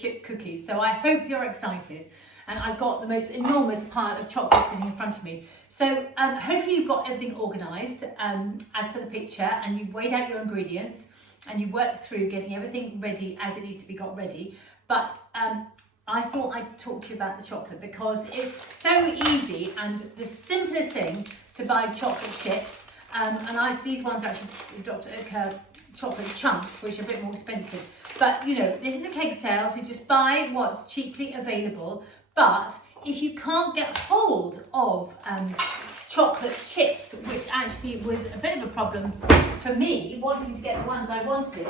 chip cookies. So I hope you're excited. And I've got the most enormous pile of chocolate sitting in front of me. So hopefully you've got everything organised as per the picture, and you've weighed out your ingredients and you worked through getting everything ready as it needs to be got ready. But I thought I'd talk to you about the chocolate because it's so easy and the simplest thing to buy chocolate chips. These ones are actually Dr. Oetker chocolate chunks, which are a bit more expensive. But you know, this is a cake sale, so just buy what's cheaply available. But if you can't get hold of chocolate chips, which actually was a bit of a problem for me, wanting to get the ones I wanted,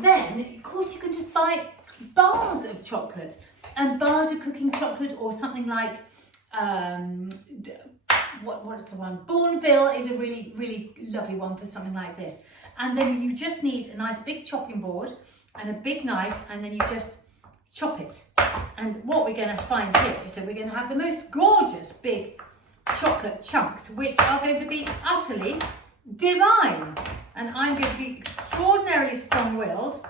then of course you can just buy bars of chocolate and bars of cooking chocolate, or something like what's the one? Bourneville is a really, really lovely one for something like this. And then you just need a nice big chopping board and a big knife, and then you just chop it. And what we're going to find here is that we're going to have the most gorgeous big chocolate chunks, which are going to be utterly divine. And I'm going to be extraordinarily strong-willed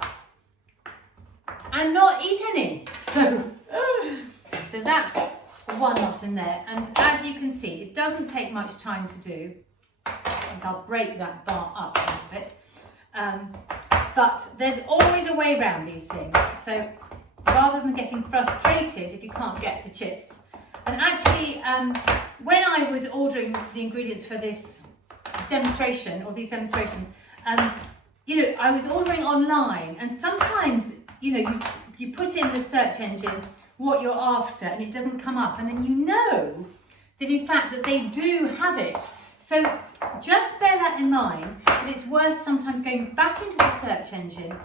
and not eat any. So that's one lot in there. And as you can see, it doesn't take much time to do. I think I'll break that bar up a little bit. But there's always a way around these things. So rather than getting frustrated if you can't get the chips. And actually, when I was ordering the ingredients for this demonstration, or these demonstrations, you know, I was ordering online, and sometimes, you know, you put in the search engine what you're after and it doesn't come up, and then you know that in fact that they do have it. So just bear that in mind, that it's worth sometimes going back into the search engine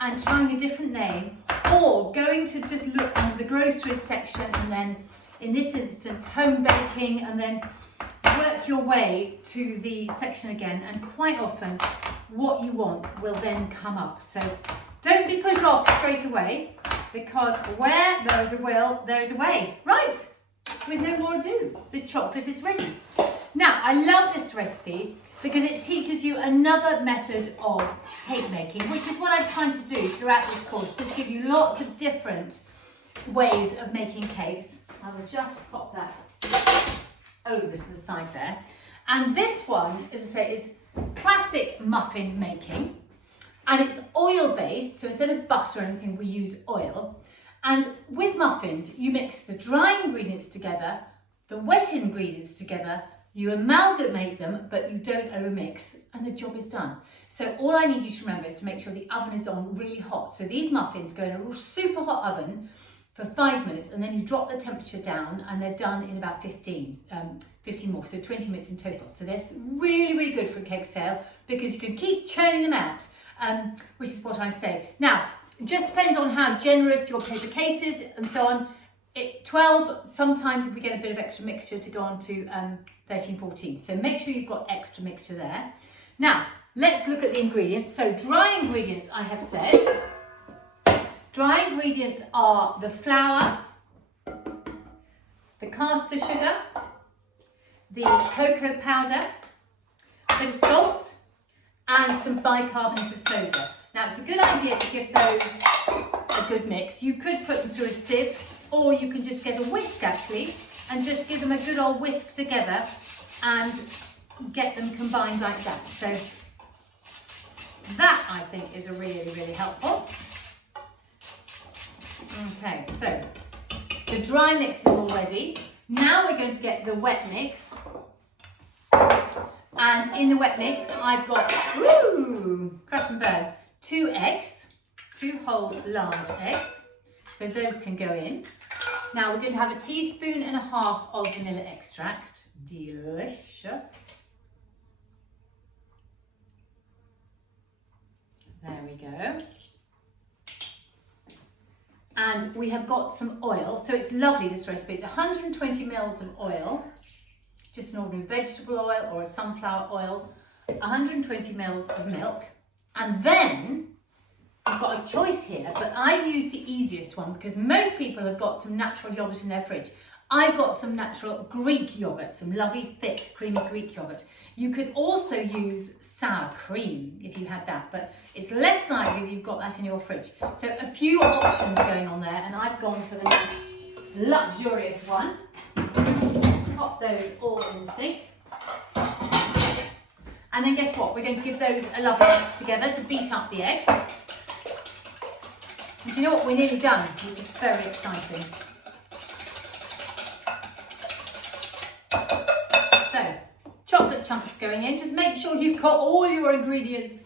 and trying a different name, or going to just look under the groceries section, and then in this instance home baking, and then work your way to the section again, and quite often what you want will then come up. So don't be put off straight away, because where there is a will, there is a way. Right, with no more ado, the chocolate is ready. Now, I love this recipe because it teaches you another method of cake making, which is what I'm trying to do throughout this course, just give you lots of different ways of making cakes. I will just pop that over to the side there. And this one, as I say, is classic muffin making, and it's oil based, so instead of butter or anything, we use oil. And with muffins, you mix the dry ingredients together, the wet ingredients together, you amalgamate them, but you don't overmix, and the job is done. So all I need you to remember is to make sure the oven is on really hot. So these muffins go in a super hot oven for 5 minutes, and then you drop the temperature down, and they're done in about 15 more, so 20 minutes in total. So they're really, really good for a cake sale, because you can keep churning them out, which is what I say. Now, it just depends on how generous your paper case is and so on. 12, sometimes if we get a bit of extra mixture to go on to 13, 14. So make sure you've got extra mixture there. Now, let's look at the ingredients. So dry ingredients, I have said. Dry ingredients are the flour, the caster sugar, the cocoa powder, a bit of salt, and some bicarbonate of soda. Now, it's a good idea to give those a good mix. You could put them through a sieve, or you can just get a whisk actually, and just give them a good old whisk together and get them combined like that. So that, I think, is a really, really helpful. Okay, so the dry mix is all ready. Now we're going to get the wet mix. And in the wet mix, I've got, crash and burn, 2 eggs, 2 whole large eggs. So those can go in. Now we're going to have a teaspoon and a half of vanilla extract. Delicious. There we go. And we have got some oil. So it's lovely, this recipe. It's 120 mils of oil, just an ordinary vegetable oil or a sunflower oil, 120 mils of milk. And then I've got a choice here, but I've used the easiest one because most people have got some natural yogurt in their fridge. I've got some natural Greek yogurt, some lovely thick creamy Greek yogurt. You could also use sour cream if you had that, but it's less likely that you've got that in your fridge. So a few options going on there, and I've gone for the nice luxurious one. Pop those all in the sink. And then guess what? We're going to give those a lovely mix together to beat up the eggs. And you know what? We're nearly done, which is very exciting. So, chocolate chunks going in. Just make sure you've got all your ingredients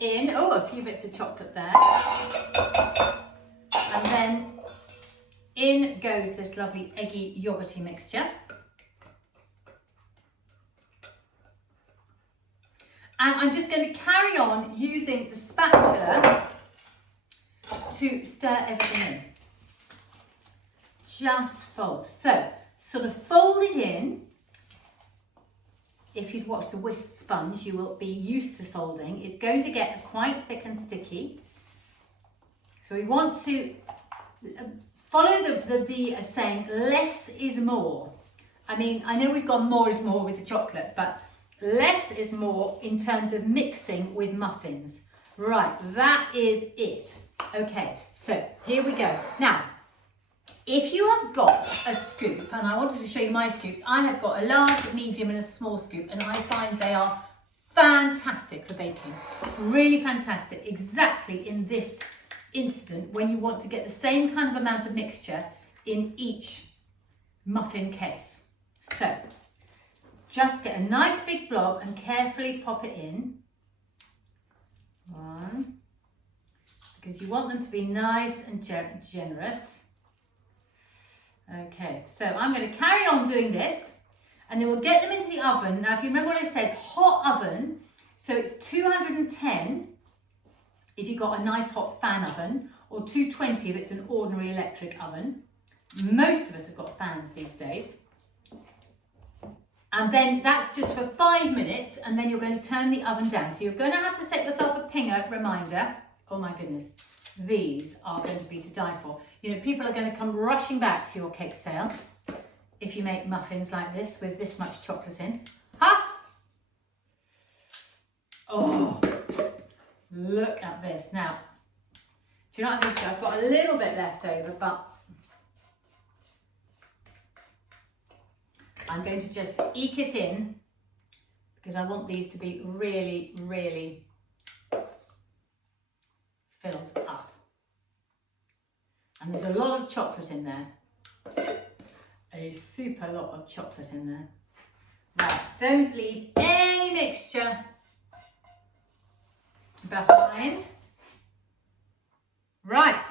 in. Oh, a few bits of chocolate there. And then in goes this lovely eggy yogurty mixture. And I'm just going to carry on using the spatula to stir everything in. Just fold. So, sort of fold it in. If you'd watched the whisk sponge, you will be used to folding. It's going to get quite thick and sticky. So we want to follow the saying, less is more. I mean, I know we've gone more is more with the chocolate, but less is more in terms of mixing with muffins. Right, that is it. Okay, so here we go. Now, if you have got a scoop, and I wanted to show you my scoops, I have got a large, medium and a small scoop, and I find they are fantastic for baking. Really fantastic, exactly in this instant when you want to get the same kind of amount of mixture in each muffin case. So, just get a nice big blob and carefully pop it in. One, because you want them to be nice and generous. Okay, so I'm going to carry on doing this, and then we'll get them into the oven. Now, if you remember what I said, hot oven, so it's 210 if you've got a nice hot fan oven, or 220 if it's an ordinary electric oven. Most of us have got fans these days. And then that's just for 5 minutes, and then you're going to turn the oven down. So you're going to have to set yourself a pinger reminder. Oh my goodness, these are going to be to die for. You know, people are going to come rushing back to your cake sale if you make muffins like this with this much chocolate in. Ha! Oh, look at this. Now, do you know what I'm going to do? I've got a little bit left over, but I'm going to just eke it in because I want these to be really, really filled up. And there's a lot of chocolate in there. A super lot of chocolate in there. Right, don't leave any mixture behind. Right,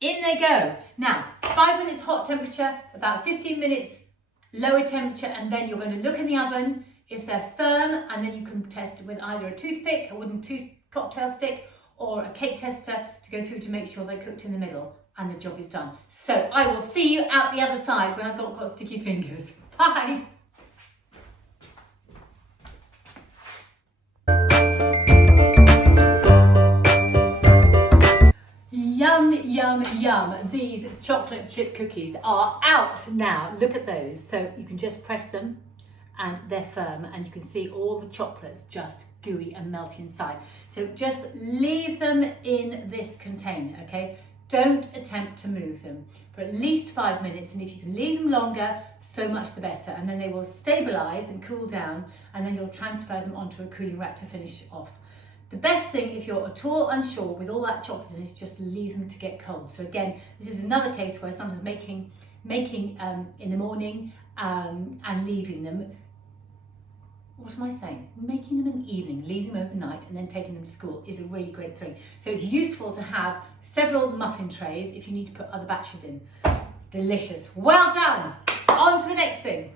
in they go. Now, 5 minutes hot temperature, about 15 minutes lower temperature, and then you're going to look in the oven if they're firm, and then you can test it with either a toothpick, a wooden cocktail stick, or a cake tester to go through to make sure they're cooked in the middle, and the job is done. So I will see you out the other side when I've not got sticky fingers. Bye. Yum, yum, yum. These chocolate chip cookies are out now. Look at those. So you can just press them and they're firm, and you can see all the chocolates just gooey and melty inside. So just leave them in this container, okay? Don't attempt to move them for at least 5 minutes, and if you can leave them longer, so much the better. And then they will stabilize and cool down, and then you'll transfer them onto a cooling rack to finish off. The best thing, if you're at all unsure with all that chocolate in, is just leave them to get cold. So again, this is another case where someone's making in the morning and leaving them. What am I saying? Making them in the evening, leaving them overnight, and then taking them to school is a really great thing. So it's useful to have several muffin trays if you need to put other batches in. Delicious. Well done. On to the next thing.